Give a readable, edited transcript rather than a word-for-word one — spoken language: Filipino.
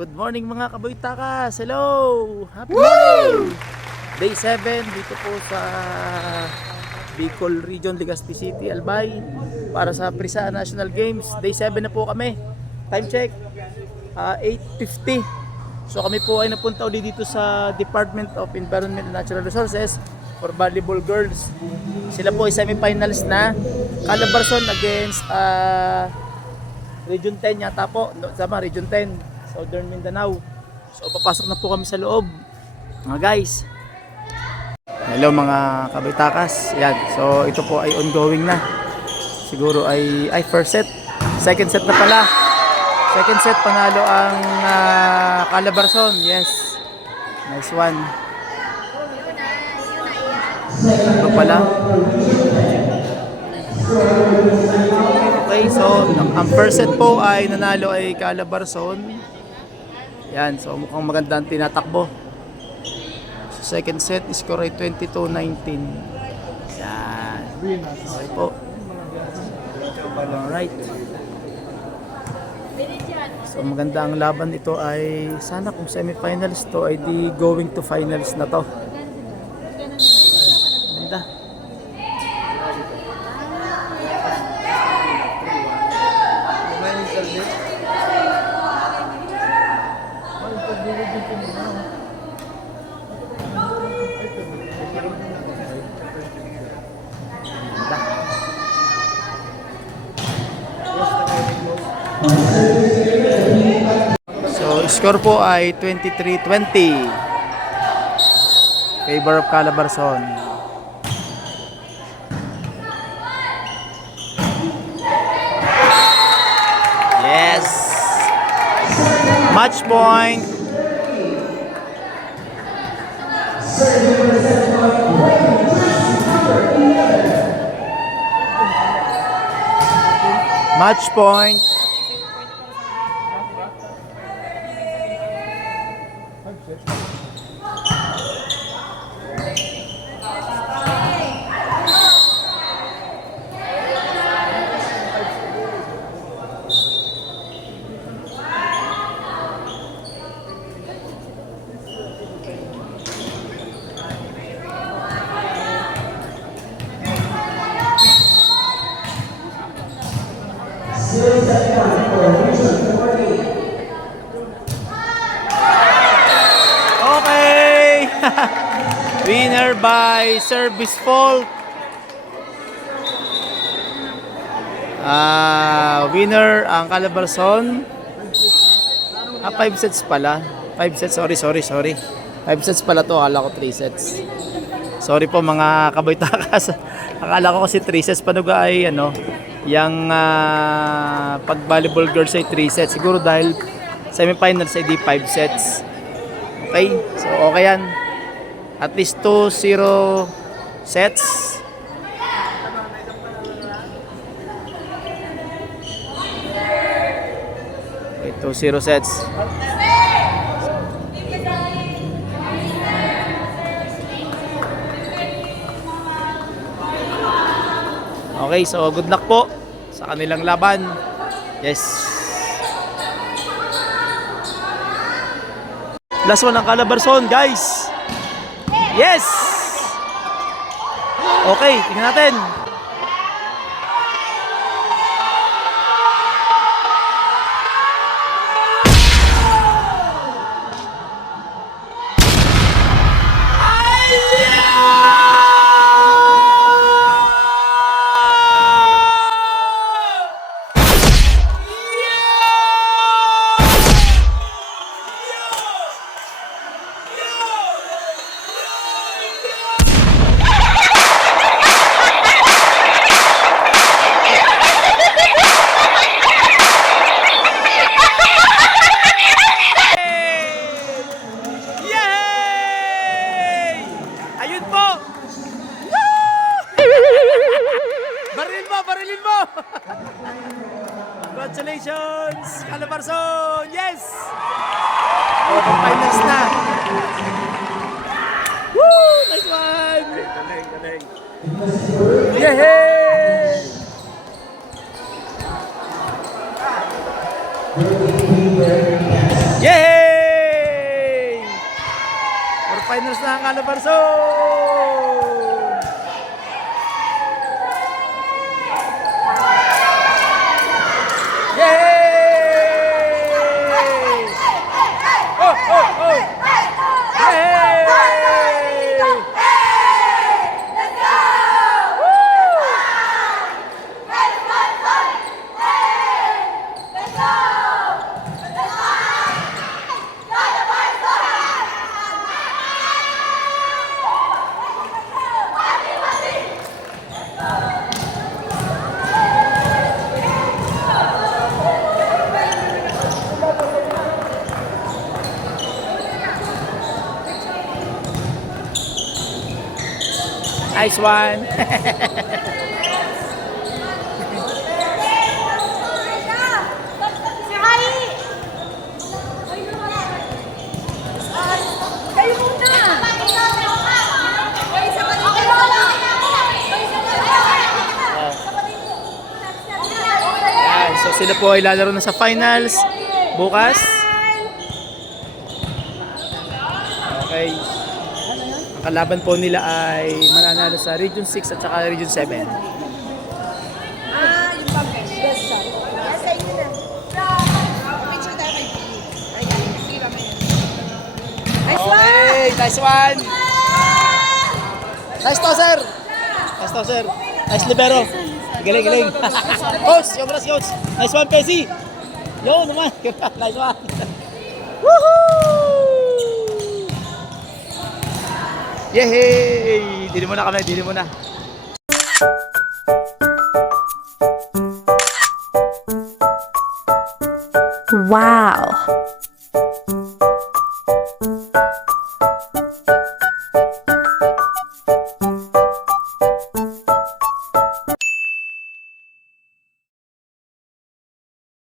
Good morning mga kaboytakas! Hello! Happy morning! Day 7 dito po sa Bicol Region, Legazpi City, Albay para sa Prisa National Games. Day 7 na po kami. Time check 8:50. So kami po ay napunta ulit dito sa Department of Environment and Natural Resources for volleyball girls. Sila po ay semifinals na. Calabarzon against Region 10 yata po. Sama, Region 10, Southern Mindanao. So papasok na po kami sa loob mga guys. Hello mga kaboytakas. Yan. So ito po ay ongoing na. Siguro ay first set. Second set na pala. Second set panalo ang Calabarzon. Yes. Nice one. Ito pala. Okay, so ang first set po ay nanalo ay Calabarzon. Yan, so mukhang maganda ang tinatakbo. So second set, score ay 22-19. Yan. Okay po. Alright. So maganda ang laban ito ay sana kung semifinals to ay di going to finals na to. Maganda. So score po ay 23-20 favor of Calabarzon. Yes, match point. Match point. Okay. Winner by service fault. Winner ang Calabarzon. 5 sets pala. 5 sets, sorry. 5 sets pala to, akala ko 3 sets. Sorry po mga kaboytakas. Akala ko kasi 3 sets, panuga ay yung pag volleyball girls ay 3 sets. Siguro dahil semifinals ay di 5 sets. Okay, so okay yan. At least 2-0 sets. Okay, 2-0 sets. Okay, so good luck po sa kanilang laban. Yes. Last one ang Calabarzon, guys. Yes! Okay, tingnan natin. Barilin mo! Congratulations, Calabarzon! Yes! Finals na! Woo! Nice one! Galing! Yehey! Yehey! finals na ang Calabarzon! Yay! Oh, oh, oh! Yay! Nice one. Kayo muna! Yan, so sila po ay lalaro na sa finals bukas. Okay. Ang kalaban po nila ay mananalo sa Region 6 at saka Region 7. Yung pag-guess. Yes, sir. Yes, ayun na. Picture tayo kay Billy. Ayan, sige kami. Nice one! Okay, nice one. Nice to, sir. Nice to, sir. Nice libero. Galing, galing. Coach, yung brass, coach. Nice one, Pesi. Yo, naman. Nice one. Woohoo! Yehey! Dili mo na kami, dili mo na. Wow.